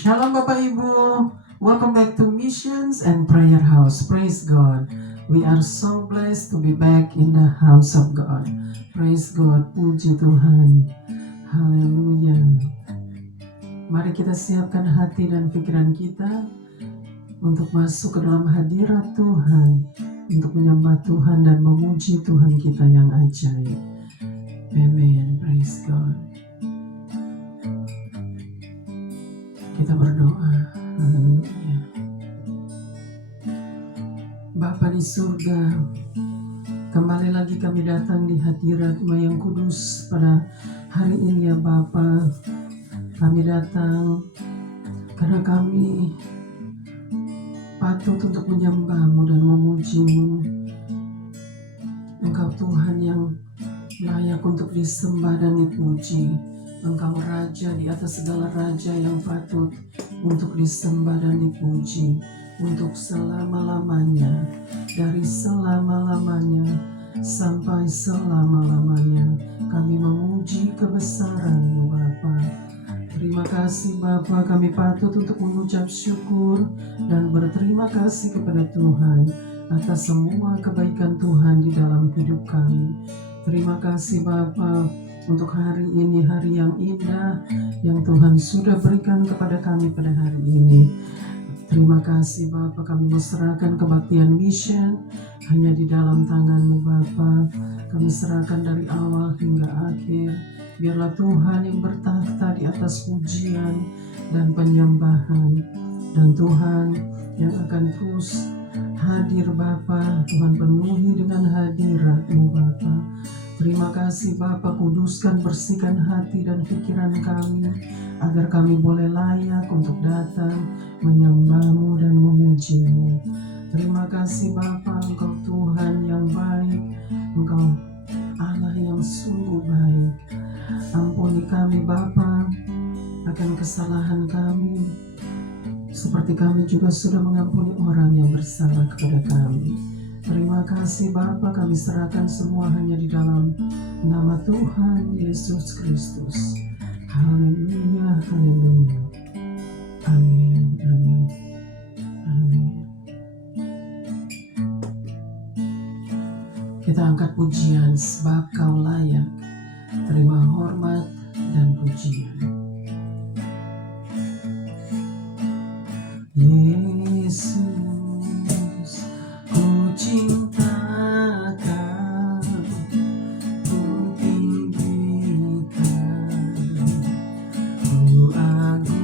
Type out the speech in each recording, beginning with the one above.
Shalom Bapak Ibu, welcome back to Missions and Prayer House. Praise God. We are so blessed to be back in the house of God. Praise God, puji Tuhan. Haleluya. Mari kita siapkan hati dan pikiran kita untuk masuk ke dalam hadirat Tuhan, untuk menyembah Tuhan dan memuji Tuhan kita yang ajaib. Amen. Praise God. Kita berdoa. Haleluya. Bapa di surga, kembali lagi kami datang di hadirat-Mu yang kudus pada hari ini ya Bapa. Kami datang karena kami patut untuk menyembah-Mu dan memuji-Mu. Engkau Tuhan yang layak untuk disembah dan dipuji. Engkau Raja di atas segala raja yang patut untuk disembah dan dipuji. Untuk selama-lamanya, dari selama-lamanya sampai selama-lamanya, kami memuji kebesaran-Mu Bapa. Terima kasih Bapa, kami patut untuk mengucap syukur dan berterima kasih kepada Tuhan atas semua kebaikan Tuhan di dalam hidup kami. Terima kasih Bapa untuk hari ini, hari yang indah yang Tuhan sudah berikan kepada kami pada hari ini. Terima kasih Bapa, kami serahkan kebaktian mission hanya di dalam tangan-Mu Bapa. Kami serahkan dari awal hingga akhir. Biarlah Tuhan yang bertakhta di atas pujian dan penyembahan. Dan Tuhan yang akan terus hadir Bapa, Tuhan penuhi dengan hadirat-Mu Bapa. Terima kasih Bapa, kuduskan, bersihkan hati dan pikiran kami, agar kami boleh layak untuk datang menyembah-Mu dan memuji-Mu. Terima kasih Bapa, Engkau Tuhan yang baik, Engkau Allah yang sungguh baik. Ampuni kami Bapa akan kesalahan kami, seperti kami juga sudah mengampuni orang yang bersalah kepada kami. Terima kasih Bapa, kami serahkan semua hanya di dalam nama Tuhan Yesus Kristus. Haleluya, haleluya. Amin, amin, amin. Kita angkat pujian sebab Kau layak. Terima hormat dan pujian. Yesus, ku cinta Kau, ku tinggikan, ku agungkan.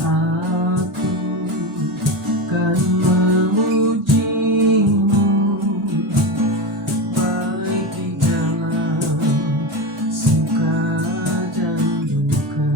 Aku kan memuji-Mu, baik di dalam suka dan duka.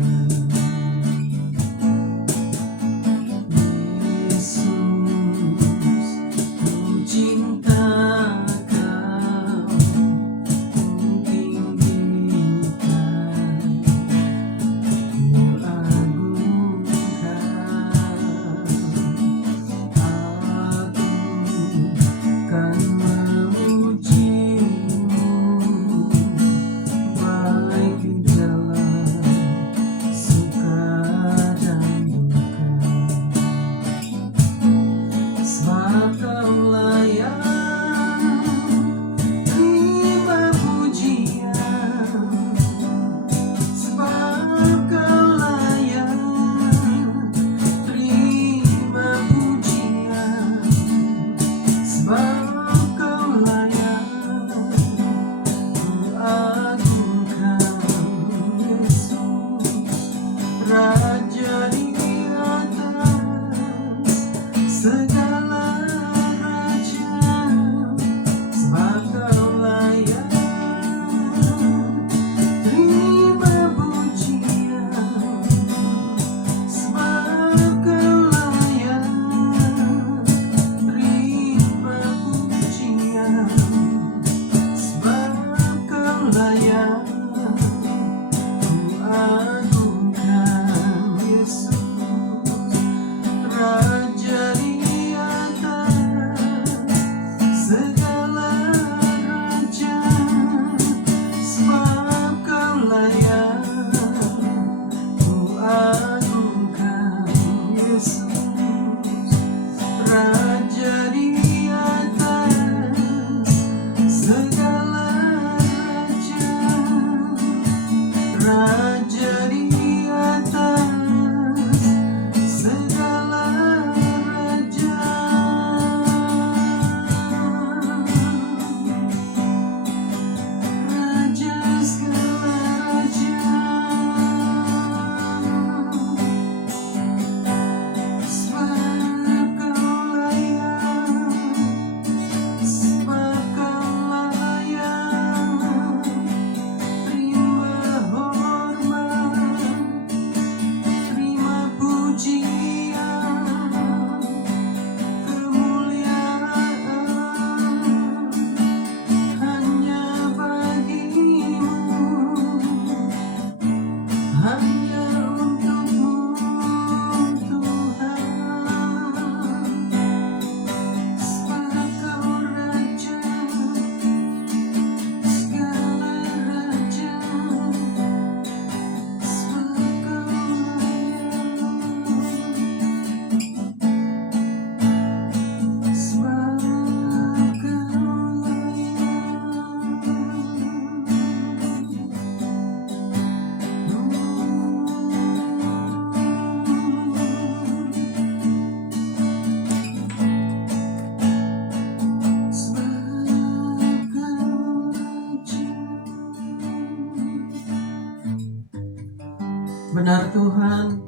Benar Tuhan,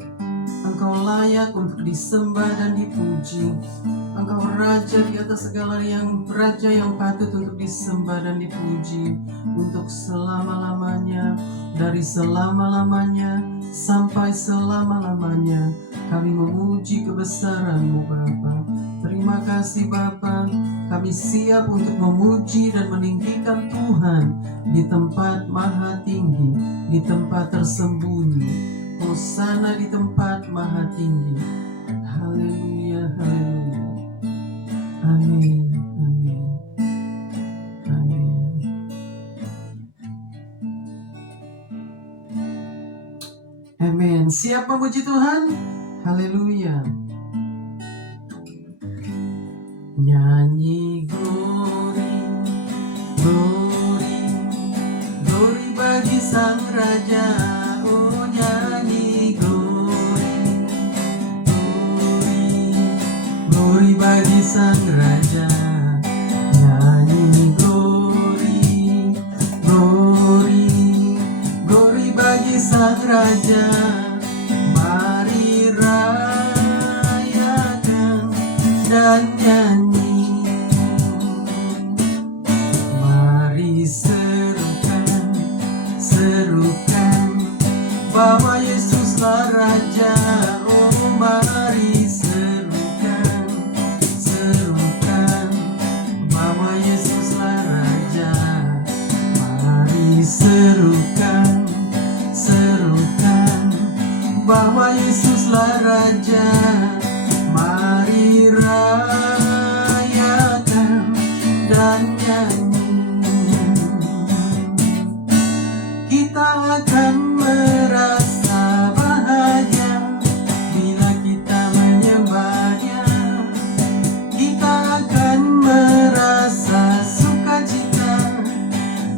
Engkau layak untuk disembah dan dipuji. Engkau Raja di atas segala Raja yang patut untuk disembah dan dipuji untuk selama-lamanya, dari selama-lamanya sampai selama-lamanya. Kami memuji kebesaran-Mu Bapa. Terima kasih Bapa. Kami siap untuk memuji dan meninggikan Tuhan di tempat maha tinggi, di tempat tersembunyi. Hosana di tempat maha tinggi. Haleluya, haleluya. Amin, amin, amin. Amin. Siap memuji Tuhan? Haleluya. Nyanyi glory, glory, glory bagi Sang Raja. Oh nyanyi glory, glory, glory bagi Sang Raja. Nyanyi glory, glory, glory bagi Sang Raja. Mari rayakan dan nyanyi, mari serukan, serukan bahwa Yesuslah Raja. Oh mari serukan, serukan bahwa Yesuslah Raja. Mari serukan, serukan bahwa Yesuslah Raja. Mari rayakan dan nyanyi, kita akan merasa bahagia bila kita menyembahnya. Kita akan merasa sukacita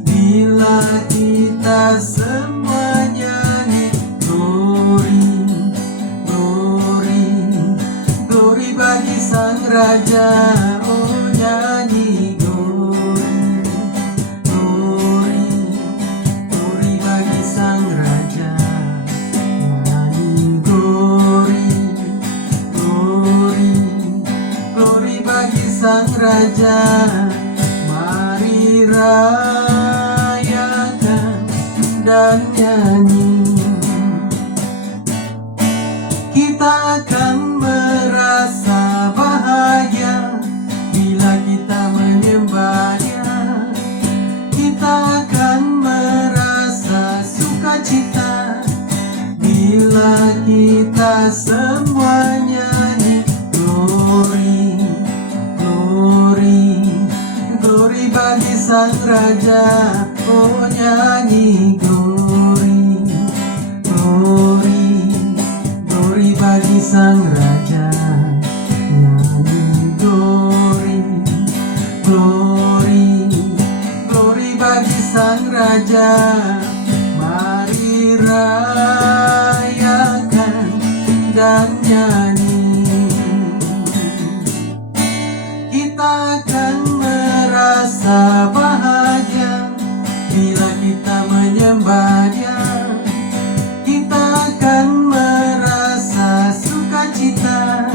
bila kita semua nyanyi glory, glory, glory bagi Sang Raja. Oh nyanyi glory, glory, glory bagi Sang Raja. Nyanyi glory, glory, glory bagi Sang Raja. Mari rayakan dan nyanyi, kita akan merasa bahagia bila kita menyembahnya. Kita akan merasa sukacita bila kita semua nyanyi glory, glory, glory bagi Sang Raja. Oh nyanyi glory, glory, glory bagi Sang Raja. Nyanyi glory, glory, glory bagi Sang Raja. Mari rayakan dan nyanyi, kita akan merasa bahagia bila kita menyembahnya. Kita akan merasa sukacita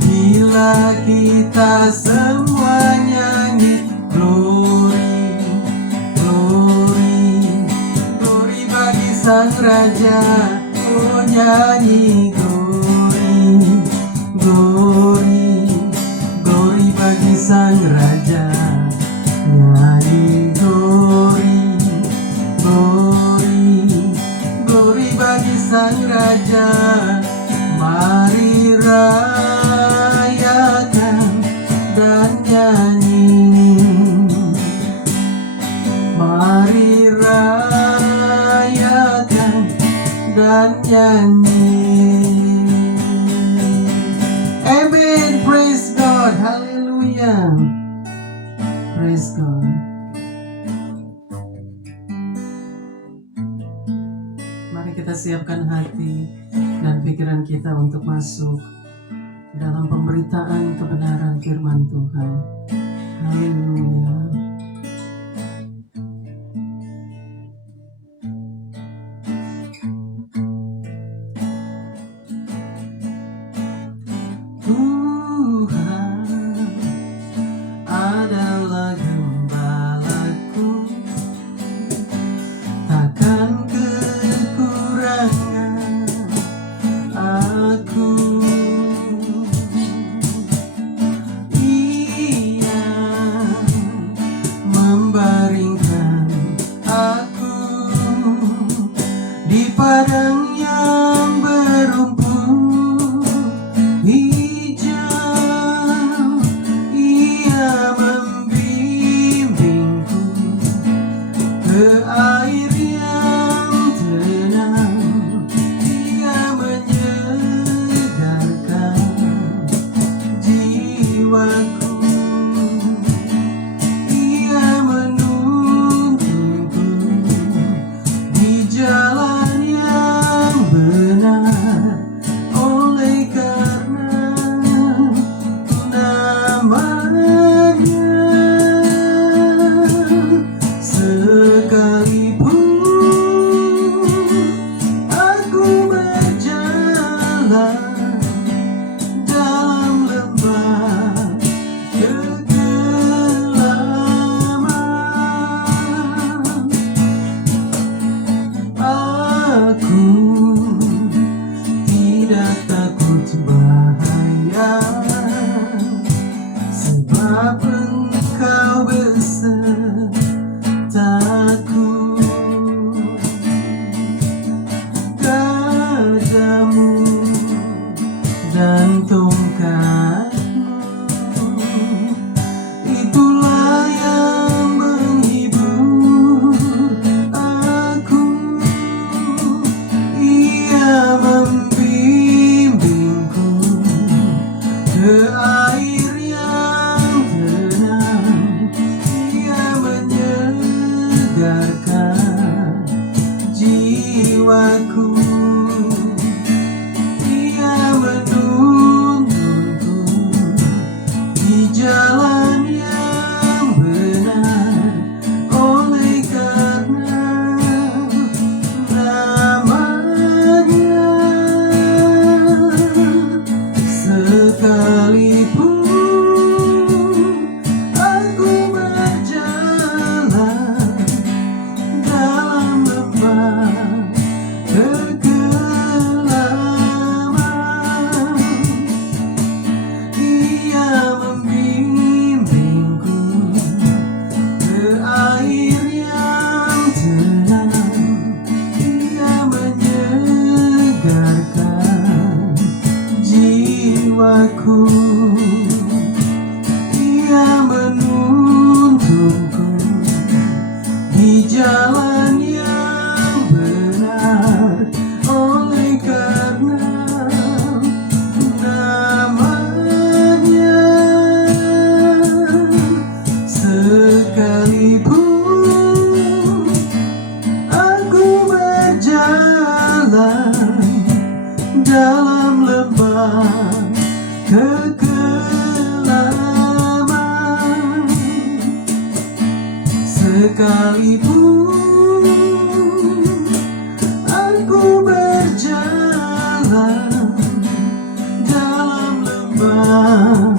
bila kita semua nyanyi glory, glory, glory bagi Sang Raja. Oh nyanyi glory, glory, glory bagi Sang Raja. Nyanyi glory, glory, glory bagi Sang Raja. Mari rayakan dan nyanyi, mari rayakan dan nyanyi. Amen. Praise God. Hallelujah. Praise God. Mari kita siapkan hati dan pikiran kita untuk masuk dalam pemberitaan kebenaran firman Tuhan. Haleluya. di padang yang berumput hijau. Ia membimbingku ke air yang tenang. Ia menyegarkan jiwaku. Ia menuntunku di jalan yang benar, oleh karena namanya. Sekalipun aku berjalan dalam lembah kegelapan, aku tidak takut bahaya, sebab Engkau besertaku. Gajahmu dan tongkatmu, itulah yang menghibur aku. Ia membimbingku ke air yang tenang. Ia menyegarkan jiwaku. Ia menuntunku di jalan yang benar, oleh karena namanya. Sekalipun aku berjalan dalam lembah kegelapan, Ia membimbingku ke air yang tenang. Ia menyegarkan jiwaku. Ia menuntunku di jalan yang benar, oleh karena namanya. Sekalipun aku berjalan dalam lembah kegelapan, sekalipun aku berjalan dalam lembah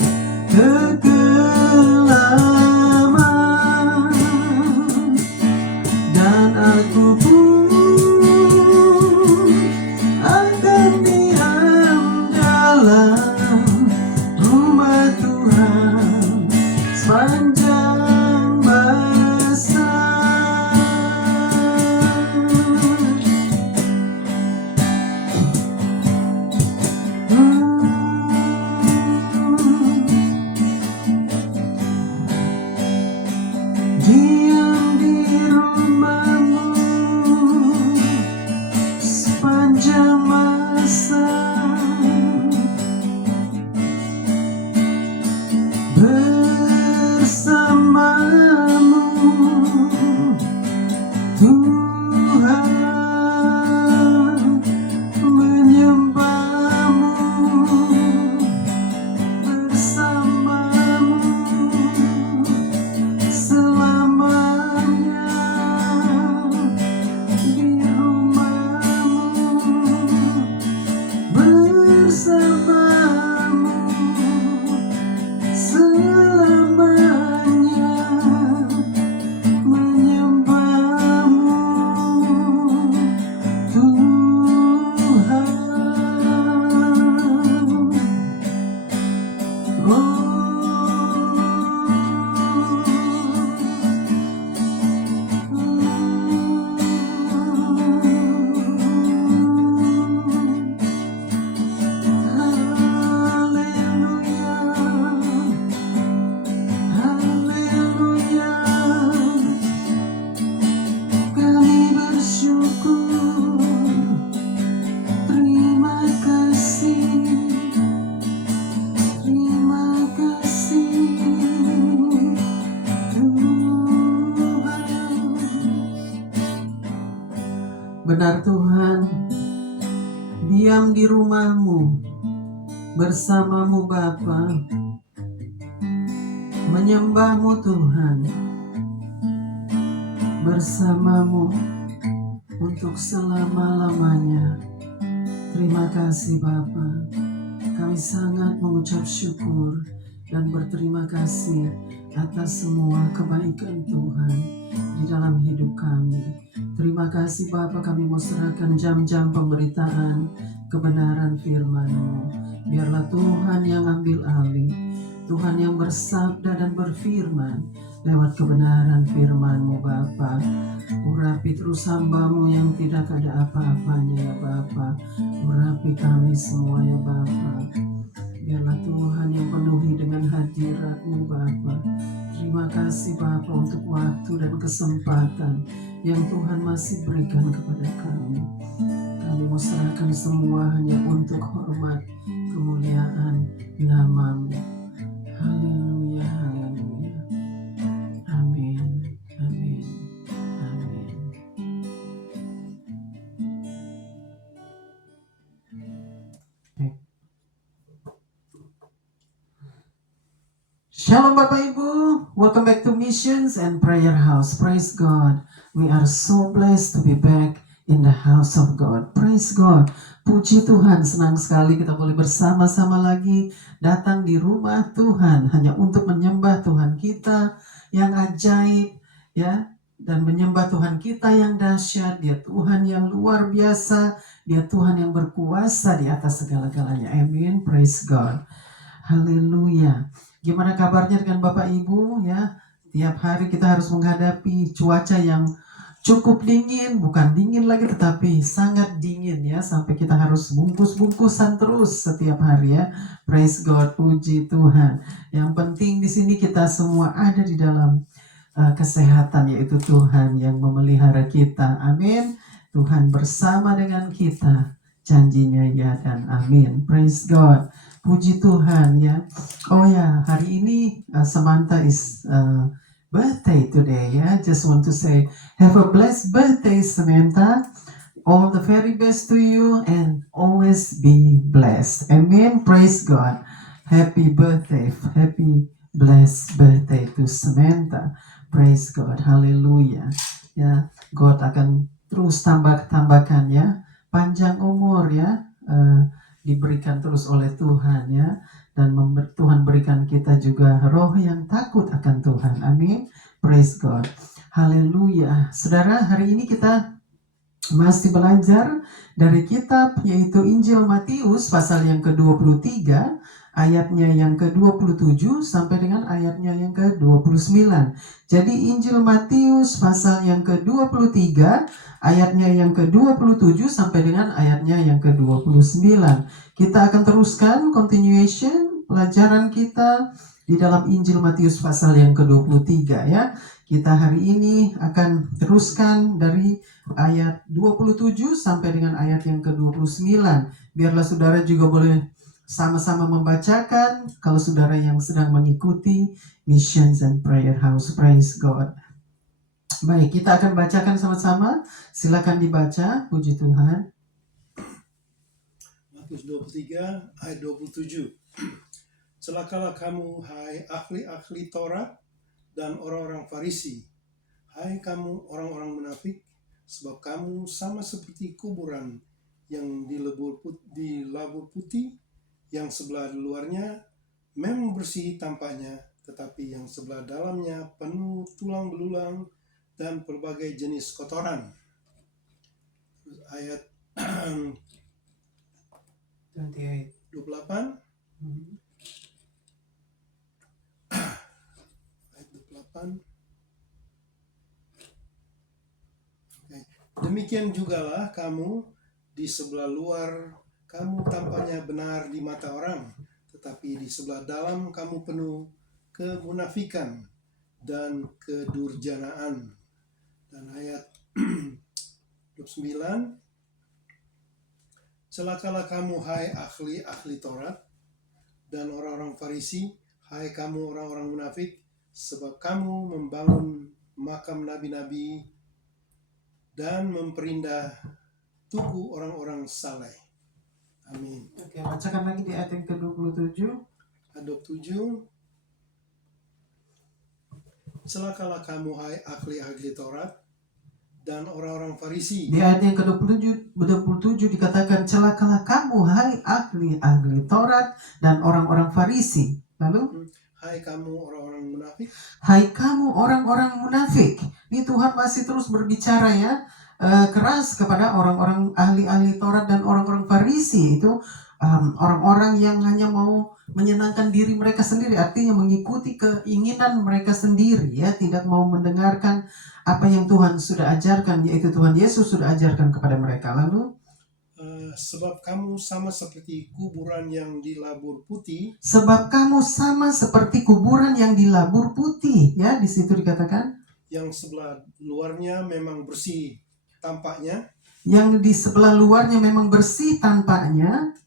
kegelapan, dan aku pun akan diam dalam rumah Tuhan sepanjang masa. Benar Tuhan, diam di rumahmu, bersamamu Bapa, menyembahmu Tuhan, bersamamu untuk selama-lamanya. Terima kasih Bapa, kami sangat mengucap syukur dan berterima kasih atas semua kebaikan Tuhan di dalam hidup kami. Terima kasih Bapa, kami mau serahkan jam-jam pemberitaan kebenaran firman-Mu. Biarlah Tuhan yang ambil alih, Tuhan yang bersabda dan berfirman lewat kebenaran firman-Mu Bapa. Urapi terus hamba-Mu yang tidak ada apa-apanya ya Bapa. Urapi kami semua ya Bapa. Biarlah Tuhan yang penuhi dengan hadirat-Mu Bapa. Terima kasih Bapa untuk waktu dan kesempatan yang Tuhan masih berikan kepada kami. Kami mau serahkan semua hanya untuk hormat kemuliaan nama-Mu. Haleluya, haleluya. Amin, amin, amin. Shalom Bapak Ibu, welcome back to Missions and Prayer House. Praise God. We are so blessed to be back in the house of God. Praise God. Puji Tuhan, senang sekali kita boleh bersama-sama lagi datang di rumah Tuhan hanya untuk menyembah Tuhan kita yang ajaib ya, dan menyembah Tuhan kita yang dahsyat. Dia Tuhan yang luar biasa, Dia Tuhan yang berkuasa di atas segala-galanya. Amin. Praise God. Haleluya. Gimana kabarnya dengan Bapak Ibu ya? Tiap hari kita harus menghadapi cuaca yang cukup dingin, bukan dingin lagi tetapi sangat dingin ya, sampai kita harus bungkus-bungkusan terus setiap hari ya. Praise God, puji Tuhan. Yang penting di sini kita semua ada di dalam kesehatan, yaitu Tuhan yang memelihara kita. Amin. Tuhan bersama dengan kita, janjinya ya dan amin. Praise God. Puji Tuhan ya. Oh ya, hari ini Samantha is birthday today ya. Just want to say have a blessed birthday Samantha. All the very best to you and always be blessed. Amen. Praise God. Happy birthday. Happy blessed birthday to Samantha. Praise God. Haleluya. Ya, God akan terus tambahkan ya. Panjang umur ya. Diberikan terus oleh Tuhan ya, dan Tuhan berikan kita juga roh yang takut akan Tuhan. Amin. Praise God. Haleluya. Saudara, hari ini kita masih belajar dari kitab yaitu Injil Matius pasal yang ke-23 ayatnya yang ke-27 sampai dengan ayatnya yang ke-29. Jadi Injil Matius pasal yang ke-23 ayatnya yang ke-27 sampai dengan ayatnya yang ke-29. Kita akan teruskan continuation pelajaran kita di dalam Injil Matius pasal yang ke-23 ya. Kita hari ini akan teruskan dari ayat 27 sampai dengan ayat yang ke-29. Biarlah saudara juga boleh sama-sama membacakan kalau saudara yang sedang mengikuti Missions and Prayer House. Praise God. Baik, kita akan bacakan sama-sama. Silakan dibaca, puji Tuhan. Matius 23 ayat 27. Celakalah kamu, hai ahli-ahli Taurat dan orang-orang Farisi, hai kamu orang-orang munafik, sebab kamu sama seperti kuburan yang dilabur putih, yang sebelah luarnya memang bersih tampaknya, tetapi yang sebelah dalamnya penuh tulang belulang dan berbagai jenis kotoran. Ayat 28. Ayat 28. Demikian jugalah kamu di sebelah luar, kamu tampaknya benar di mata orang, tetapi di sebelah dalam kamu penuh kemunafikan dan kedurjanaan. Dan ayat 29. Celakalah kamu, hai ahli-ahli Taurat dan orang-orang Farisi, hai kamu orang-orang munafik, sebab kamu membangun makam nabi-nabi dan memperindah tubuh orang-orang saleh. Amin. Oke, bacakan lagi di ayat yang ke-27. Ayat 27. Celakalah kamu hai ahli-ahli Taurat dan orang-orang Farisi. Di ayat yang ke-27 dikatakan, celakalah kamu hai ahli-ahli Taurat dan orang-orang Farisi. Lalu, Hai kamu orang-orang munafik. hai kamu orang-orang munafik. Ini Tuhan masih terus berbicara ya, keras kepada orang-orang ahli-ahli Taurat dan orang-orang Farisi. Itu orang-orang yang hanya mau menyenangkan diri mereka sendiri, artinya mengikuti keinginan mereka sendiri ya, tidak mau mendengarkan apa yang Tuhan sudah ajarkan, yaitu Tuhan Yesus sudah ajarkan kepada mereka. Lalu, sebab kamu sama seperti kuburan yang dilabur putih. Sebab kamu sama seperti kuburan yang dilabur putih, ya, di situ dikatakan. Yang sebelah luarnya memang bersih tampaknya. Yang di sebelah luarnya memang bersih tampaknya.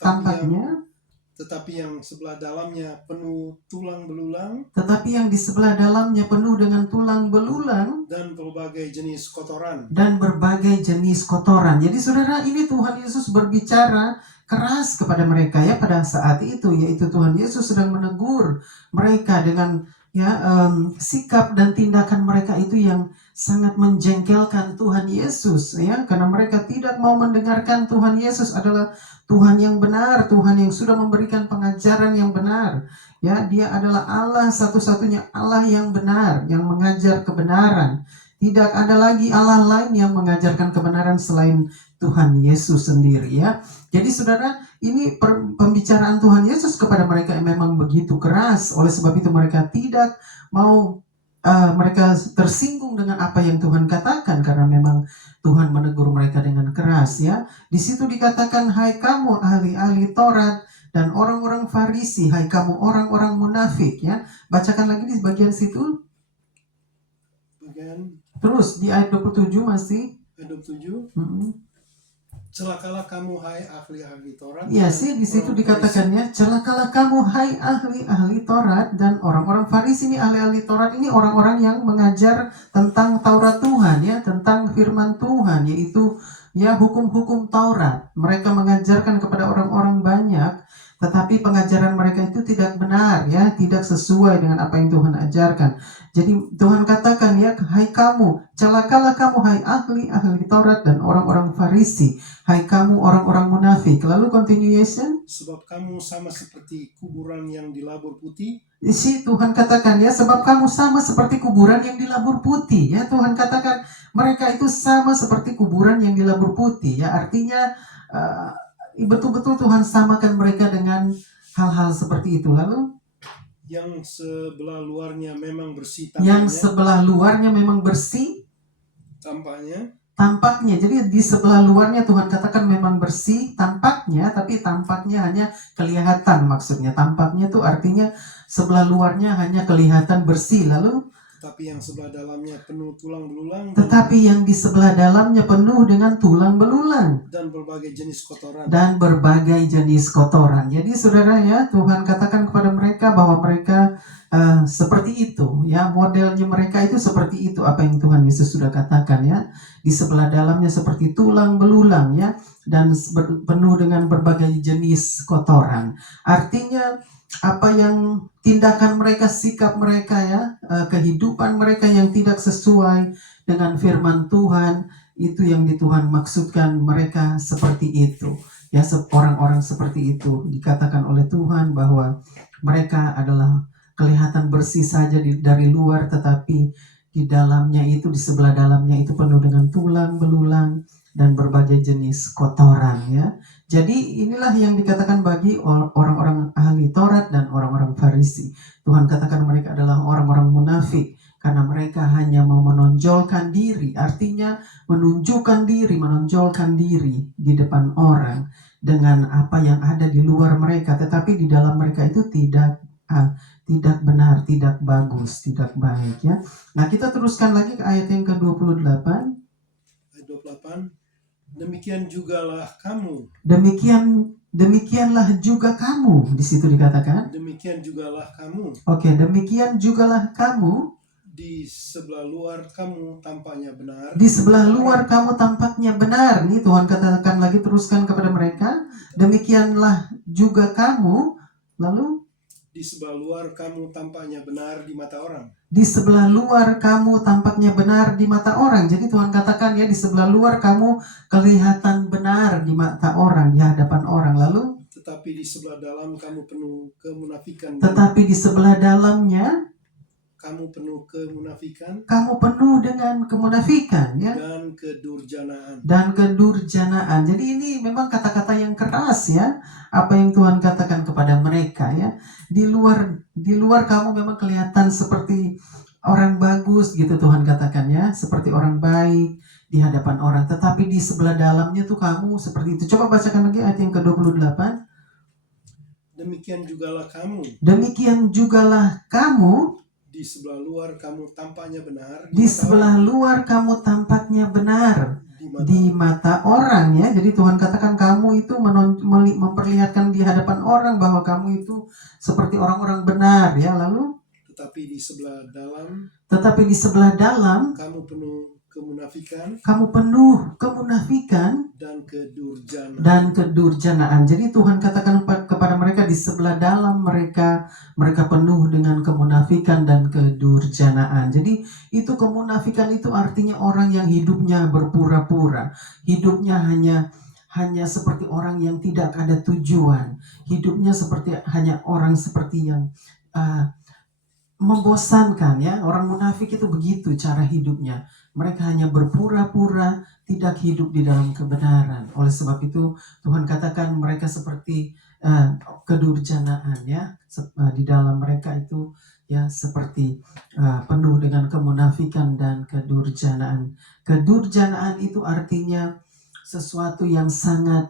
Tetapi yang sebelah dalamnya penuh tulang belulang. Tetapi yang di sebelah dalamnya penuh dengan tulang belulang. Dan berbagai jenis kotoran. Jadi saudara, ini Tuhan Yesus berbicara keras kepada mereka ya pada saat itu, yaitu Tuhan Yesus sedang menegur mereka dengan sikap dan tindakan mereka itu yang sangat menjengkelkan Tuhan Yesus ya, karena mereka tidak mau mendengarkan Tuhan Yesus adalah Tuhan yang benar, Tuhan yang sudah memberikan pengajaran yang benar ya. Dia adalah Allah satu-satunya Allah yang benar, yang mengajar kebenaran. Tidak ada lagi Allah lain yang mengajarkan kebenaran selain Tuhan Yesus sendiri ya. Jadi saudara, ini pembicaraan Tuhan Yesus kepada mereka yang memang begitu keras. Oleh sebab itu mereka tidak mau, mereka tersinggung dengan apa yang Tuhan katakan, karena memang Tuhan menegur mereka dengan keras ya. Di situ dikatakan, hai kamu ahli-ahli Taurat dan orang-orang Farisi, hai kamu orang-orang munafik ya. Bacakan lagi di bagian situ. Terus di ayat 27 masih. Ayat 27. Celakalah kamu hai ahli-ahli Taurat. Ya sih, di situ dikatakannya, celakalah kamu hai ahli-ahli Taurat dan orang-orang Farisi. Ini ahli-ahli Taurat ini orang-orang yang mengajar tentang Taurat Tuhan ya, tentang firman Tuhan, yaitu ya hukum-hukum Taurat. Mereka mengajarkan kepada orang-orang banyak, tetapi pengajaran mereka itu tidak benar ya, tidak sesuai dengan apa yang Tuhan ajarkan. Jadi Tuhan katakan ya, hai kamu, celakalah kamu hai ahli-ahli Taurat dan orang-orang Farisi, hai kamu orang-orang munafik. Lalu continuation, sebab kamu sama seperti kuburan yang dilabur putih. Isi Tuhan katakan ya, sebab kamu sama seperti kuburan yang dilabur putih ya. Tuhan katakan mereka itu sama seperti kuburan yang dilabur putih ya. Artinya betul-betul Tuhan samakan mereka dengan hal-hal seperti itu. Lalu yang sebelah luarnya memang bersih tampaknya. Jadi di sebelah luarnya Tuhan katakan memang bersih tampaknya, tapi tampaknya hanya kelihatan. Maksudnya tampaknya itu artinya sebelah luarnya hanya kelihatan bersih. Lalu tetapi yang sebelah dalamnya penuh tulang belulang. Tetapi yang di sebelah dalamnya penuh dengan tulang belulang. Dan berbagai jenis kotoran. Jadi saudara ya, Tuhan katakan kepada mereka bahwa mereka seperti itu ya, modelnya mereka itu seperti itu, apa yang Tuhan Yesus sudah katakan ya. Di sebelah dalamnya seperti tulang belulang ya, dan penuh dengan berbagai jenis kotoran. Artinya apa yang tindakan mereka, sikap mereka ya, kehidupan mereka yang tidak sesuai dengan firman Tuhan, itu yang Tuhan maksudkan mereka seperti itu ya. Orang-orang seperti itu dikatakan oleh Tuhan bahwa mereka adalah kelihatan bersih saja dari luar, tetapi di dalamnya itu, di sebelah dalamnya itu penuh dengan tulang belulang dan berbagai jenis kotoran ya. Jadi inilah yang dikatakan bagi orang-orang ahli Taurat dan orang-orang Farisi. Tuhan katakan mereka adalah orang-orang munafik karena mereka hanya mau menonjolkan diri, artinya menunjukkan diri, menonjolkan diri di depan orang dengan apa yang ada di luar mereka, tetapi di dalam mereka itu tidak benar, tidak bagus, tidak baik ya. Nah, kita teruskan lagi ke ayat yang ke-28. Ayat 28. Demikian jugalah kamu. Demikianlah juga kamu, di situ dikatakan. Demikian jugalah kamu. Oke, demikian jugalah kamu. di sebelah luar kamu tampaknya benar. Di sebelah luar kamu tampaknya benar. Nih Tuhan katakan lagi, teruskan kepada mereka. Demikianlah juga kamu. Lalu di sebelah luar kamu tampaknya benar di mata orang. Di sebelah luar kamu tampaknya benar di mata orang. Jadi Tuhan katakan ya, di sebelah luar kamu kelihatan benar di mata orang, di hadapan orang. Lalu tetapi di sebelah dalam kamu penuh kemunafikan. Tetapi di sebelah dalamnya kamu penuh kemunafikan. Kamu penuh dengan kemunafikan ya. Dan kedurjanaan. Jadi ini memang kata-kata yang keras ya. Apa yang Tuhan katakan kepada mereka ya. Di luar kamu memang kelihatan seperti orang bagus gitu, Tuhan katakan ya. Seperti orang baik di hadapan orang. Tetapi di sebelah dalamnya tuh kamu seperti itu. Coba bacakan lagi ayat yang ke-28. Demikian jugalah kamu. Demikian jugalah kamu. Di sebelah luar kamu tampaknya benar. Di sebelah luar kamu tampaknya benar di mata orang ya. Jadi Tuhan katakan kamu itu memperlihatkan di hadapan orang bahwa kamu itu seperti orang-orang benar ya. Lalu tetapi di sebelah dalam kamu penuh kemunafikan. Dan kedurjanaan. Jadi Tuhan katakan kepada mereka di sebelah dalam mereka penuh dengan kemunafikan dan kedurjanaan. Jadi itu kemunafikan itu artinya orang yang hidupnya berpura-pura. Hidupnya hanya seperti orang yang tidak ada tujuan. Hidupnya hanya orang seperti yang membosankan ya. Orang munafik itu begitu cara hidupnya. Mereka hanya berpura-pura, tidak hidup di dalam kebenaran. Oleh sebab itu Tuhan katakan mereka seperti kedurjanaan ya. Di dalam mereka itu ya seperti penuh dengan kemunafikan dan kedurjanaan. Kedurjanaan itu artinya sesuatu yang sangat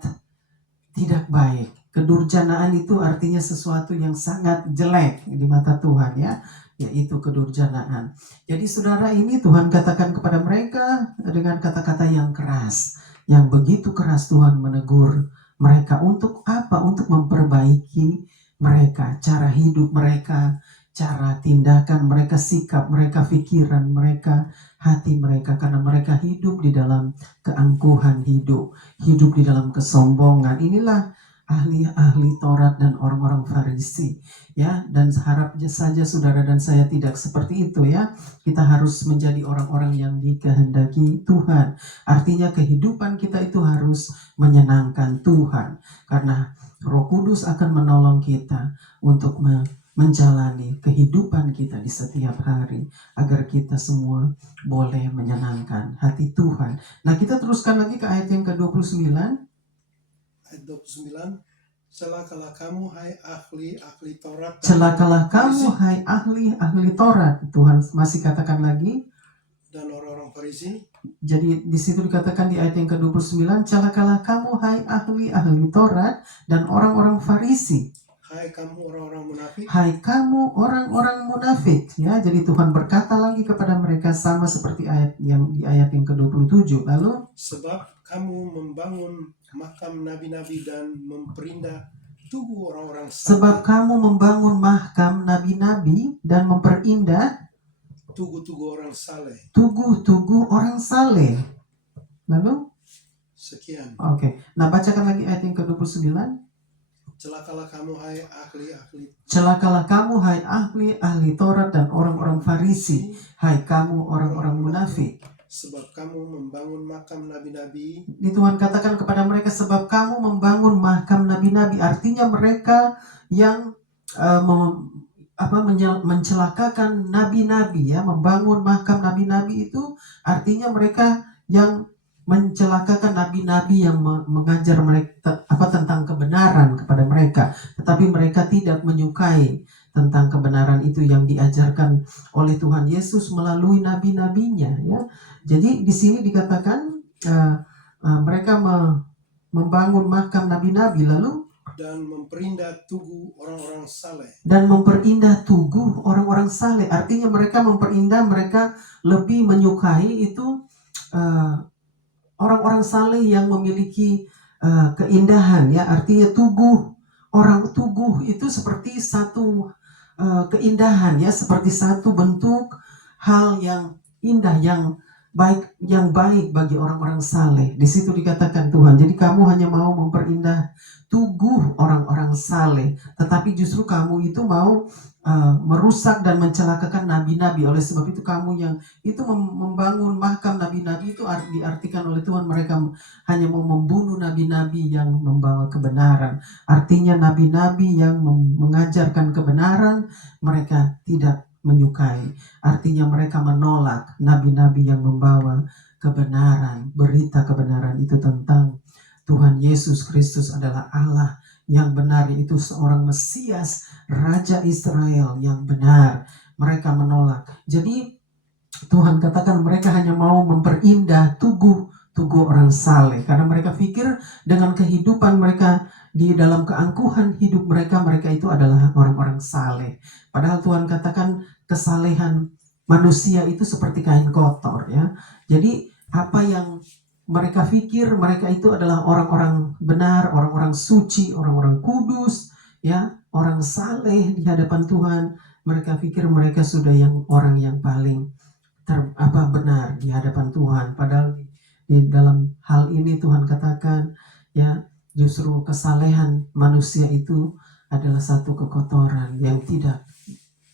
tidak baik. Kedurjanaan itu artinya sesuatu yang sangat jelek di mata Tuhan ya. Yaitu kedurjanaan. Jadi saudara, ini Tuhan katakan kepada mereka dengan kata-kata yang keras. Yang begitu keras Tuhan menegur mereka. Untuk apa? Untuk memperbaiki mereka. Cara hidup mereka, cara tindakan mereka, sikap mereka, pikiran mereka, hati mereka. Karena mereka hidup di dalam keangkuhan hidup. Hidup di dalam kesombongan. Inilah ahli-ahli Taurat dan orang-orang Farisi ya. Dan harapnya saja saudara dan saya tidak seperti itu ya. Kita harus menjadi orang-orang yang dikehendaki Tuhan. Artinya kehidupan kita itu harus menyenangkan Tuhan, karena Roh Kudus akan menolong kita untuk menjalani kehidupan kita di setiap hari, agar kita semua boleh menyenangkan hati Tuhan. Nah, kita teruskan lagi ke ayat yang ke-29. Ayat 29. Celakalah kamu hai ahli Taurat. Celakalah kamu hai ahli Taurat. Tuhan masih katakan lagi. Dan orang-orang Farisi. Jadi di situ dikatakan di ayat yang ke-29, celakalah kamu hai ahli Taurat dan orang-orang Farisi. Hai kamu orang-orang munafik. Hai kamu orang-orang munafik ya. Jadi Tuhan berkata lagi kepada mereka sama seperti di ayat yang ke-27. Lalu sebab kamu membangun makam nabi-nabi dan memperindah tugu orang-orang saleh. Sebab kamu membangun makam nabi-nabi dan memperindah tugu-tugu orang saleh. Tugu-tugu orang saleh. Lalu? Sekian. Oke. Nah, bacakan lagi ayat yang ke-29. Celakalah kamu hai ahli. Celakalah kamu hai ahli Taurat dan orang-orang Farisi. Hai kamu orang-orang munafik. Sebab kamu membangun makam nabi-nabi. Ini Tuhan katakan kepada mereka, sebab kamu membangun makam nabi-nabi. Artinya mereka yang mencelakakan nabi-nabi ya. Membangun makam nabi-nabi itu artinya mereka yang mencelakakan nabi-nabi yang mengajar mereka tentang kebenaran kepada mereka, tetapi mereka tidak menyukai tentang kebenaran itu yang diajarkan oleh Tuhan Yesus melalui nabi-nabinya ya. Jadi di sini dikatakan mereka membangun makam nabi-nabi lalu dan memperindah tugu orang-orang saleh. Dan memperindah tugu orang-orang saleh. Artinya mereka memperindah, mereka lebih menyukai itu orang-orang saleh yang memiliki keindahan ya. Artinya tugu itu seperti satu keindahan ya, seperti satu bentuk hal yang indah, yang baik bagi orang-orang saleh. Di situ dikatakan Tuhan, jadi kamu hanya mau memperindah tubuh orang-orang saleh, tetapi justru kamu itu mau merusak dan mencelakakan nabi-nabi. Oleh sebab itu kamu yang itu membangun makam nabi-nabi, itu diartikan oleh Tuhan mereka hanya mau membunuh nabi-nabi yang membawa kebenaran. Artinya nabi-nabi yang mengajarkan kebenaran mereka tidak menyukai. Artinya mereka menolak nabi-nabi yang membawa kebenaran. Berita kebenaran itu tentang Tuhan Yesus Kristus adalah Allah yang benar, yaitu seorang Mesias, Raja Israel yang benar. Mereka menolak. Jadi Tuhan katakan mereka hanya mau memperindah tubuh orang saleh, karena mereka pikir dengan kehidupan mereka di dalam keangkuhan hidup mereka itu adalah orang-orang saleh. Padahal Tuhan katakan kesalehan manusia itu seperti kain kotor, ya. Jadi apa yang mereka pikir mereka itu adalah orang-orang benar, orang-orang suci, orang-orang kudus, ya, orang saleh di hadapan Tuhan. Mereka pikir mereka sudah orang yang paling benar di hadapan Tuhan. Padahal di dalam hal ini Tuhan katakan, ya, justru kesalehan manusia itu adalah satu kekotoran yang tidak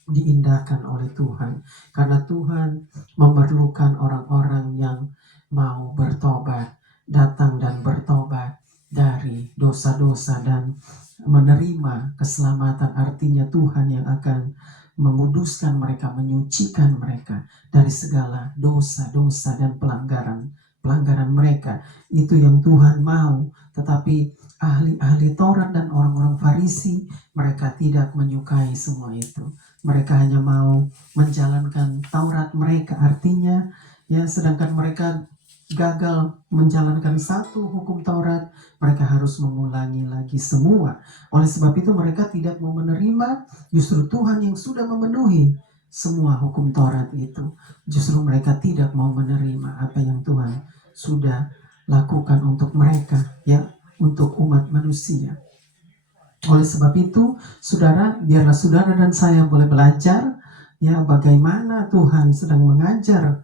diindahkan oleh Tuhan. Karena Tuhan memerlukan orang-orang yang mau bertobat, datang dan bertobat dari dosa-dosa dan menerima keselamatan. Artinya Tuhan yang akan menguduskan mereka, menyucikan mereka dari segala dosa-dosa dan pelanggaran mereka. Itu yang Tuhan mau. Tetapi ahli-ahli Taurat dan orang-orang Farisi, mereka tidak menyukai semua itu. Mereka hanya mau menjalankan Taurat mereka. Artinya, ya, sedangkan mereka gagal menjalankan satu hukum Taurat, mereka harus mengulangi lagi semua. Oleh sebab itu mereka tidak mau menerima justru Tuhan yang sudah memenuhi semua hukum Taurat itu. Justru mereka tidak mau menerima apa yang Tuhan sudah lakukan untuk mereka, ya, untuk umat manusia. Oleh sebab itu, saudara, biarlah saudara dan saya boleh belajar, ya, bagaimana Tuhan sedang mengajar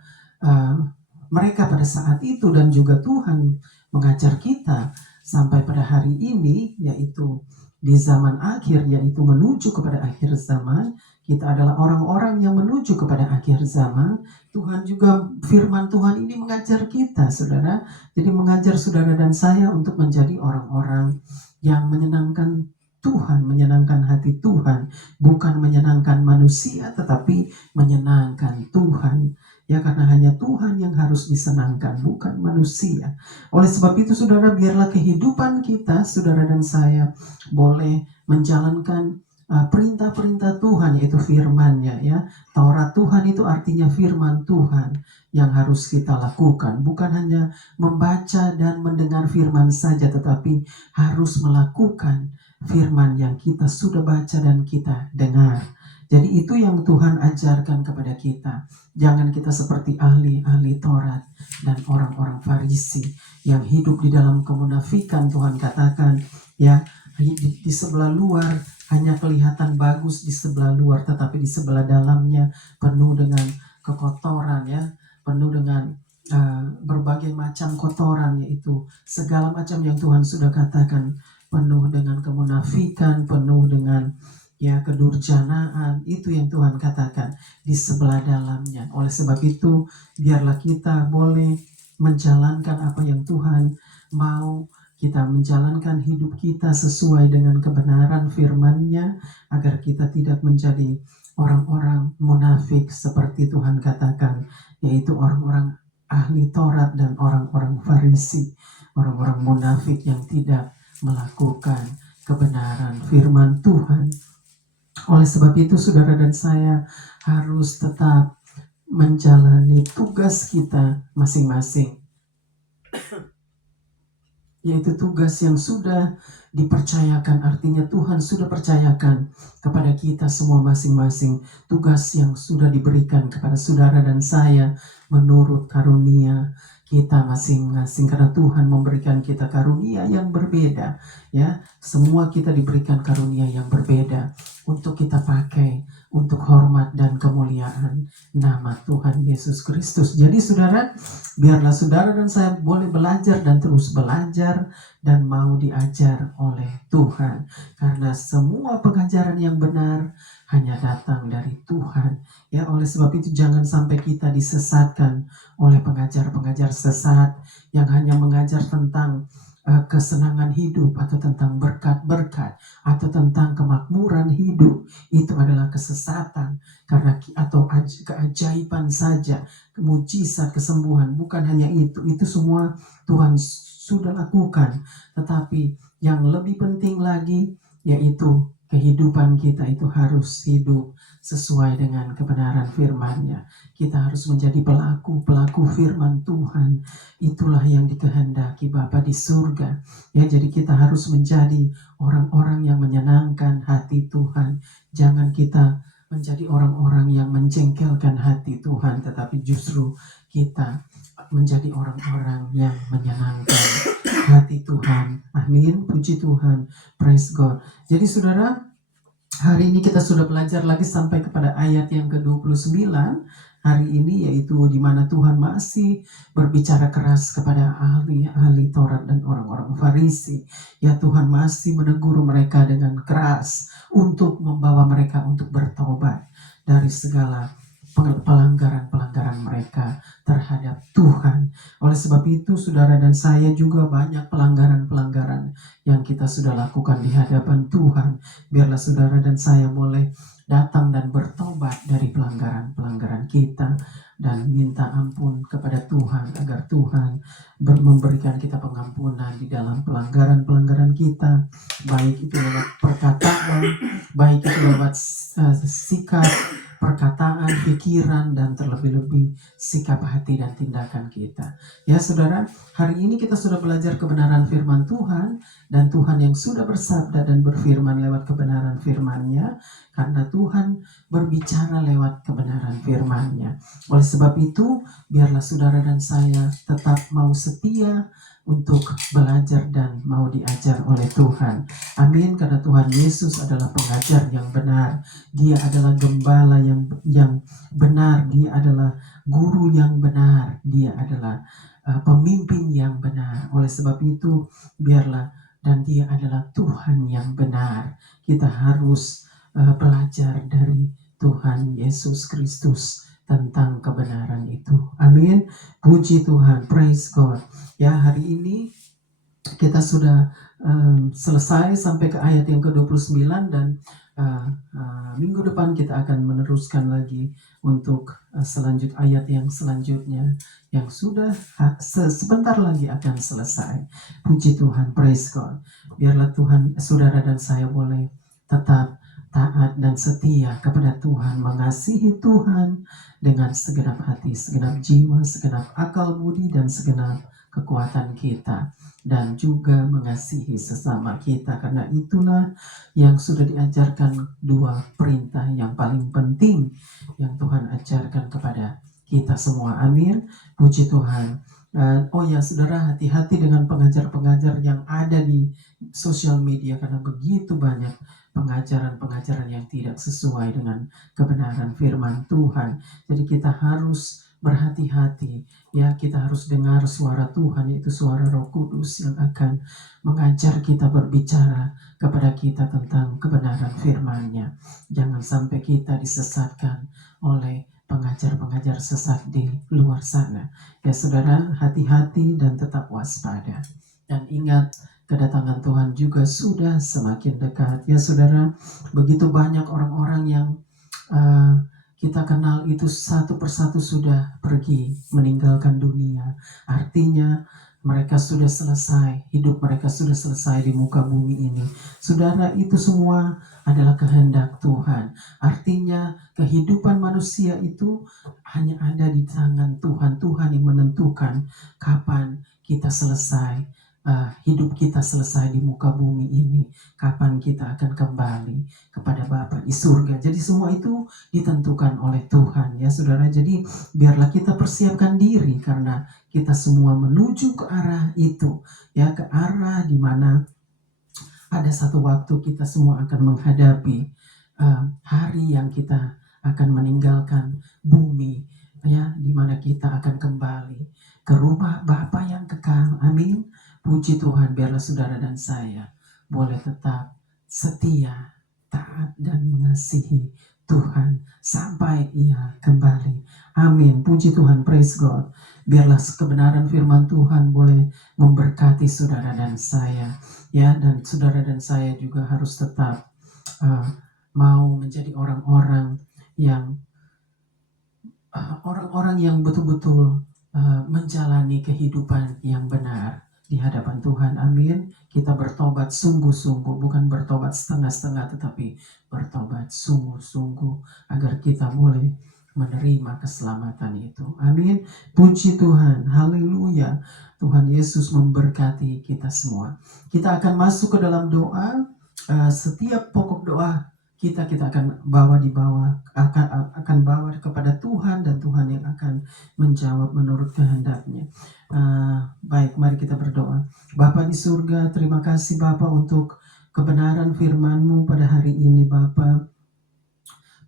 mereka pada saat itu, dan juga Tuhan mengajar kita sampai pada hari ini, yaitu di zaman akhir, yaitu menuju kepada akhir zaman. Kita adalah orang-orang yang menuju kepada akhir zaman. Tuhan juga, firman Tuhan ini mengajar kita, saudara. Jadi mengajar saudara dan saya untuk menjadi orang-orang yang menyenangkan Tuhan, menyenangkan hati Tuhan, bukan menyenangkan manusia, tetapi menyenangkan Tuhan. Ya, karena hanya Tuhan yang harus disenangkan, bukan manusia. Oleh sebab itu, saudara, biarlah kehidupan kita, saudara dan saya, boleh menjalankan perintah-perintah Tuhan, yaitu firman-Nya, ya. Taurat Tuhan itu artinya firman Tuhan yang harus kita lakukan. Bukan hanya membaca dan mendengar firman saja, tetapi harus melakukan firman yang kita sudah baca dan kita dengar. Jadi itu yang Tuhan ajarkan kepada kita. Jangan kita seperti ahli-ahli Taurat dan orang-orang Farisi yang hidup di dalam kemunafikan. Tuhan katakan, ya, di sebelah luar hanya kelihatan bagus di sebelah luar, tetapi di sebelah dalamnya penuh dengan kekotoran, ya, penuh dengan berbagai macam kotoran, yaitu segala macam yang Tuhan sudah katakan, penuh dengan kemunafikan, penuh dengan, ya, kedurjanaan. Itu yang Tuhan katakan di sebelah dalamnya. Oleh sebab itu, biarlah kita boleh menjalankan apa yang Tuhan mau. Kita menjalankan hidup kita sesuai dengan kebenaran firman-Nya, agar kita tidak menjadi orang-orang munafik seperti Tuhan katakan, yaitu orang-orang ahli Taurat dan orang-orang Farisi, orang-orang munafik yang tidak melakukan kebenaran firman Tuhan. Oleh sebab itu, saudara dan saya harus tetap menjalani tugas kita masing-masing, yaitu tugas yang sudah dipercayakan. Artinya Tuhan sudah percayakan kepada kita semua masing-masing tugas yang sudah diberikan kepada saudara dan saya menurut karunia kita masing-masing, karena Tuhan memberikan kita karunia yang berbeda, ya. Semua kita diberikan karunia yang berbeda. untuk kita pakai untuk hormat dan kemuliaan nama Tuhan Yesus Kristus. Jadi saudara, biarlah saudara dan saya boleh belajar dan terus belajar dan mau diajar oleh Tuhan. Karena semua pengajaran yang benar hanya datang dari Tuhan. Ya, oleh sebab itu jangan sampai kita disesatkan oleh pengajar-pengajar sesat yang hanya mengajar tentang kesenangan hidup atau tentang berkat-berkat atau tentang kemakmuran hidup. Itu adalah kesesatan karena atau keajaiban saja, mujizat, kesembuhan. Bukan hanya itu semua Tuhan sudah lakukan, tetapi yang lebih penting lagi yaitu kehidupan kita itu harus hidup sesuai dengan kebenaran firman-Nya. Kita harus menjadi pelaku firman Tuhan. Itulah yang dikehendaki Bapa di surga. Ya, jadi kita harus menjadi orang-orang yang menyenangkan hati Tuhan. Jangan kita menjadi orang-orang yang menjengkelkan hati Tuhan, tetapi justru kita menjadi orang-orang yang menyenangkan hati Tuhan. Amin. Puji Tuhan. Praise God. Jadi saudara, hari ini kita sudah belajar lagi sampai kepada ayat yang ke-29 hari ini, yaitu di mana Tuhan masih berbicara keras kepada ahli-ahli Taurat dan orang-orang Farisi. Ya, Tuhan masih menegur mereka dengan keras untuk membawa mereka untuk bertobat dari segala pelanggaran-pelanggaran mereka terhadap Tuhan. Oleh sebab itu saudara dan saya juga banyak pelanggaran-pelanggaran yang kita sudah lakukan di hadapan Tuhan. Biarlah saudara dan saya boleh datang dan bertobat dari pelanggaran-pelanggaran kita dan minta ampun kepada Tuhan agar Tuhan memberikan kita pengampunan di dalam pelanggaran-pelanggaran kita, baik itu lewat perkataan, baik itu lewat sikap, perkataan, pikiran, dan terlebih-lebih sikap hati dan tindakan kita. Ya saudara, hari ini kita sudah belajar kebenaran firman Tuhan, dan Tuhan yang sudah bersabda dan berfirman lewat kebenaran firman-Nya, karena Tuhan berbicara lewat kebenaran firman-Nya. Oleh sebab itu, biarlah saudara dan saya tetap mau setia untuk belajar dan mau diajar oleh Tuhan. Amin, karena Tuhan Yesus adalah pengajar yang benar. Dia adalah gembala yang benar. Dia adalah guru yang benar. Dia adalah pemimpin yang benar. Oleh sebab itu, biarlah, dan dia adalah Tuhan yang benar. Kita harus belajar dari Tuhan Yesus Kristus tentang kebenaran itu. Amin. Puji Tuhan. Praise God. Ya, hari ini kita sudah selesai sampai ke ayat yang ke-29, dan minggu depan kita akan meneruskan lagi untuk ayat yang selanjutnya yang sudah sebentar lagi akan selesai. Puji Tuhan. Praise God. Biarlah Tuhan, saudara dan saya boleh tetap taat dan setia kepada Tuhan, mengasihi Tuhan dengan segenap hati, segenap jiwa, segenap akal budi, dan segenap kekuatan kita, dan juga mengasihi sesama kita, karena itulah yang sudah diajarkan, dua perintah yang paling penting yang Tuhan ajarkan kepada kita semua. Amin. Puji Tuhan. Oh ya saudara, hati-hati dengan pengajar-pengajar yang ada di sosial media, karena begitu banyak pengajaran-pengajaran yang tidak sesuai dengan kebenaran firman Tuhan. Jadi kita harus berhati-hati, ya, kita harus dengar suara Tuhan, yaitu suara Roh Kudus yang akan mengajar kita, berbicara kepada kita tentang kebenaran firman-Nya. Jangan sampai kita disesatkan oleh pengajar-pengajar sesat di luar sana. Ya saudara, hati-hati dan tetap waspada. Dan ingat, kedatangan Tuhan juga sudah semakin dekat. Ya saudara, begitu banyak orang-orang yang kita kenal itu satu persatu sudah pergi meninggalkan dunia. Artinya mereka sudah selesai, hidup mereka sudah selesai di muka bumi ini. Saudara, itu semua adalah kehendak Tuhan. Artinya kehidupan manusia itu hanya ada di tangan Tuhan. Tuhan yang menentukan kapan kita selesai, hidup kita selesai di muka bumi ini, kapan kita akan kembali kepada Bapa di surga. Jadi semua itu ditentukan oleh Tuhan, ya saudara. Jadi biarlah kita persiapkan diri, karena kita semua menuju ke arah itu, ya, ke arah di mana ada satu waktu kita semua akan menghadapi hari yang kita akan meninggalkan bumi, ya, di mana kita akan kembali ke rumah Bapa yang kekal. Amin. Puji Tuhan, biarlah saudara dan saya boleh tetap setia, taat, dan mengasihi Tuhan sampai Ia kembali. Amin. Puji Tuhan, praise God. Biarlah kebenaran firman Tuhan boleh memberkati saudara dan saya, ya, dan saudara dan saya juga harus tetap uh, mau menjadi orang-orang yang betul-betul menjalani kehidupan yang benar di hadapan Tuhan. Amin. Kita bertobat sungguh-sungguh, bukan bertobat setengah-setengah, tetapi bertobat sungguh-sungguh agar kita boleh menerima keselamatan itu. Amin. Puji Tuhan. Haleluya. Tuhan Yesus memberkati kita semua. Kita akan masuk ke dalam doa. Setiap pokok doa kita akan akan bawa kepada Tuhan, dan Tuhan yang akan menjawab menurut kehendaknya. Baik, mari kita berdoa. Bapa di surga, terima kasih Bapa untuk kebenaran firman-Mu pada hari ini Bapa.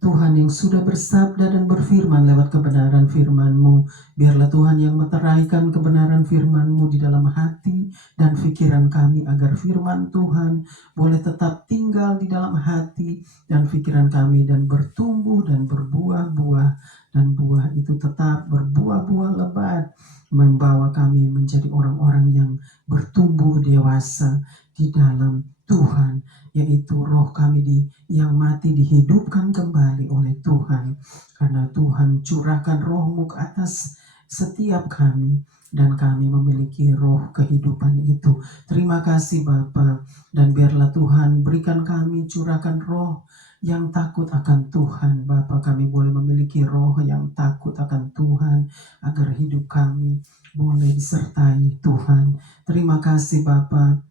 Tuhan yang sudah bersabda dan berfirman lewat kebenaran firman-Mu. Biarlah Tuhan yang meteraikan kebenaran firman-Mu di dalam hati dan pikiran kami, agar firman Tuhan boleh tetap tinggal di dalam hati dan pikiran kami, dan bertumbuh dan berbuah-buah, dan buah itu tetap berbuah-buah lebat, membawa kami menjadi orang-orang yang bertumbuh dewasa di dalam Tuhan, yaitu roh kami yang mati dihidupkan kembali oleh Tuhan, karena Tuhan curahkan roh-Mu ke atas setiap kami, dan kami memiliki roh kehidupan itu. Terima kasih Bapa, dan biarlah Tuhan berikan kami, curahkan roh yang takut akan Tuhan. Bapa, kami boleh memiliki roh yang takut akan Tuhan, agar hidup kami boleh disertai Tuhan. Terima kasih Bapa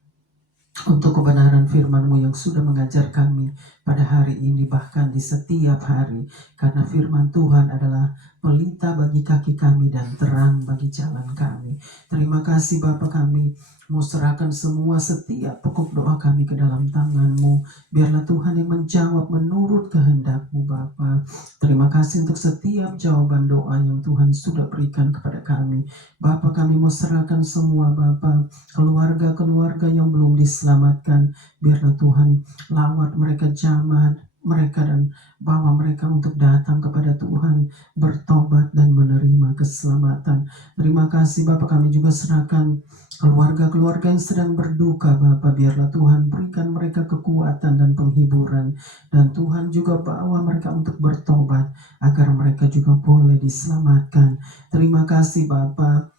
untuk kebenaran firman-Mu yang sudah mengajar kami pada hari ini, bahkan di setiap hari, karena firman Tuhan adalah pelita bagi kaki kami dan terang bagi jalan kami. Terima kasih Bapa, kami mau serahkan semua setiap pokok doa kami ke dalam tangan-Mu. Biarlah Tuhan yang menjawab menurut kehendak-Mu Bapa. Terima kasih untuk setiap jawaban doa yang Tuhan sudah berikan kepada kami. Bapa, kami mau serahkan semua Bapa, keluarga-keluarga yang belum diselamatkan, biarlah Tuhan lawat mereka, jamah mereka, dan bawa mereka untuk datang kepada Tuhan, bertobat dan menerima keselamatan. Terima kasih Bapa, kami juga serahkan keluarga-keluarga yang sedang berduka Bapa, biarlah Tuhan berikan mereka kekuatan dan penghiburan, dan Tuhan juga bawa mereka untuk bertobat agar mereka juga boleh diselamatkan. Terima kasih Bapa.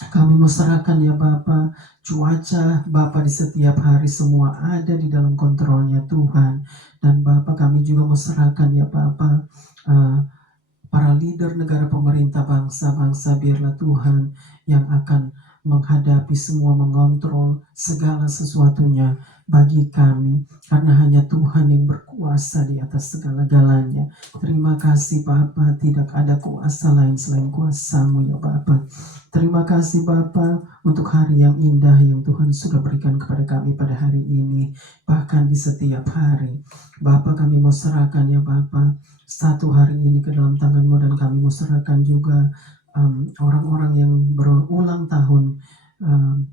Kami mau serahkan ya Bapa, cuaca Bapa di setiap hari semua ada di dalam kontrolnya Tuhan. Dan Bapa, kami juga mau serahkan ya Bapa, para leader negara, pemerintah, bangsa-bangsa, biarlah Tuhan yang akan menghadapi semua, mengontrol segala sesuatunya bagi kami, karena hanya Tuhan yang berkuasa di atas segala-galanya. Terima kasih Bapa, tidak ada kuasa lain selain kuasa-Mu ya Bapa. Terima kasih Bapa untuk hari yang indah yang Tuhan sudah berikan kepada kami pada hari ini, bahkan di setiap hari. Bapa, kami mau serahkan ya Bapa satu hari ini ke dalam tangan-Mu, dan kami mau serahkan juga orang-orang yang berulang tahun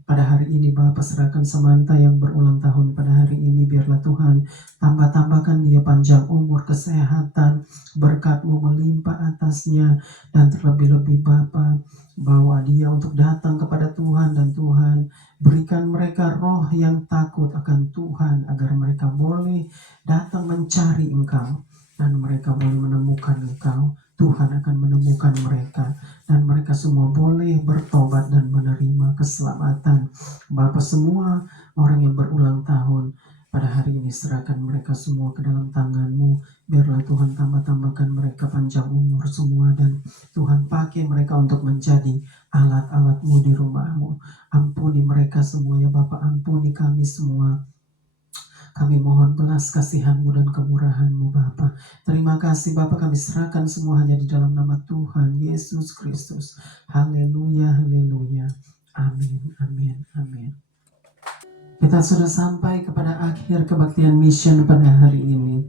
pada hari ini. Bapa, serahkan Samantha yang berulang tahun pada hari ini, biarlah Tuhan tambah-tambahkan dia panjang umur, kesehatan, berkat-Mu melimpah atasnya, dan terlebih-lebih Bapa, bawa dia untuk datang kepada Tuhan, dan Tuhan berikan mereka roh yang takut akan Tuhan, agar mereka boleh datang mencari Engkau, dan mereka boleh menemukan Engkau. Tuhan akan menemukan mereka, dan mereka semua boleh bertobat dan menerima keselamatan. Bapa, semua orang yang berulang tahun pada hari ini, serahkan mereka semua ke dalam tangan-Mu. Biarlah Tuhan tambah-tambahkan mereka panjang umur semua, dan Tuhan pakai mereka untuk menjadi alat-alat-Mu di rumah-Mu. Ampuni mereka semua ya Bapa, ampuni kami semua. Kami mohon belas kasihan-Mu dan kemurahan-Mu Bapa. Terima kasih Bapa, kami serahkan semua hanya di dalam nama Tuhan Yesus Kristus. Haleluya, haleluya. Amin, amin, amin. Kita sudah sampai kepada akhir kebaktian mission pada hari ini.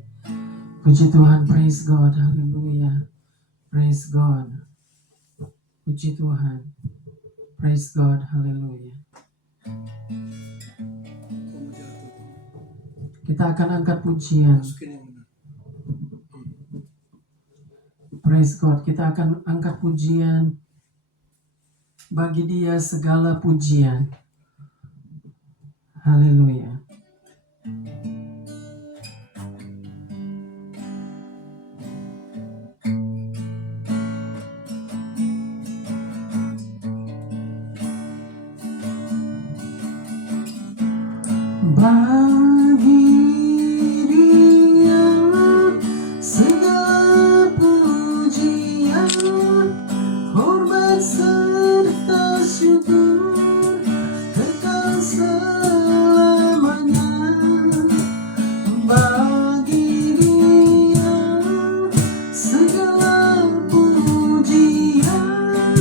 Puji Tuhan, praise God, haleluya. Praise God. Puji Tuhan. Praise God, haleluya. Kamu jatuh. Kita akan angkat pujian. Masukin yang benar. Praise God, kita akan angkat pujian. Bagi Dia segala pujian. Haleluya. Bagi Dia segala pujian, hormat serta syukur kekal selamanya. Bagi Dia segala pujian,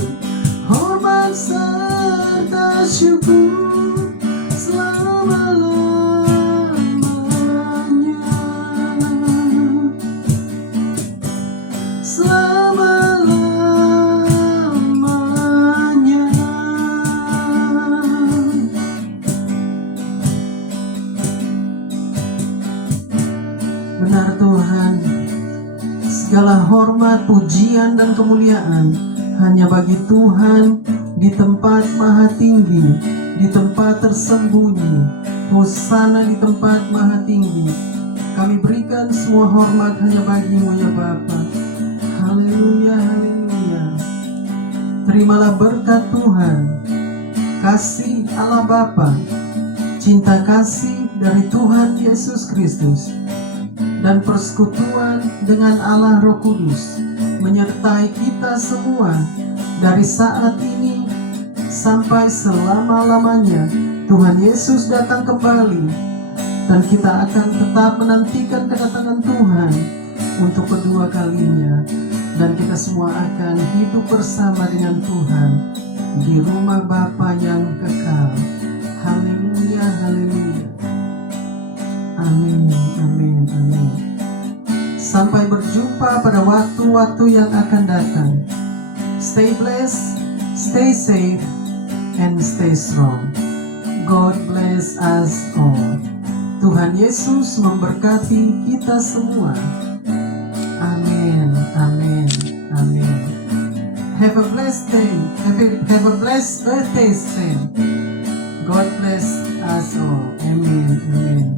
hormat serta syukur selama-lamanya. Selama-lamanya. Benar Tuhan, segala hormat, pujian, dan kemuliaan hanya bagi Tuhan di tempat maha tinggi, di tempat tersembunyi. Hosana di tempat maha tinggi. Kami berikan semua hormat hanya bagi-Mu ya Bapa. Haleluya, haleluya. Terimalah berkat Tuhan, kasih Allah Bapa, cinta kasih dari Tuhan Yesus Kristus, dan persekutuan dengan Allah Roh Kudus menyertai kita semua dari saat ini sampai selama-lamanya. Tuhan Yesus datang kembali, dan kita akan tetap menantikan kedatangan Tuhan untuk kedua kalinya, dan kita semua akan hidup bersama dengan Tuhan di rumah Bapa yang kekal. Haleluya, haleluya. Amin, amin, amin. Sampai berjumpa pada waktu-waktu yang akan datang. Stay blessed, stay safe, and stay strong. God bless us all. Tuhan Yesus memberkati kita semua. Amin, amin, amin. Have a blessed day. Have a blessed birthday, Saint. God bless us all. Amen, amen.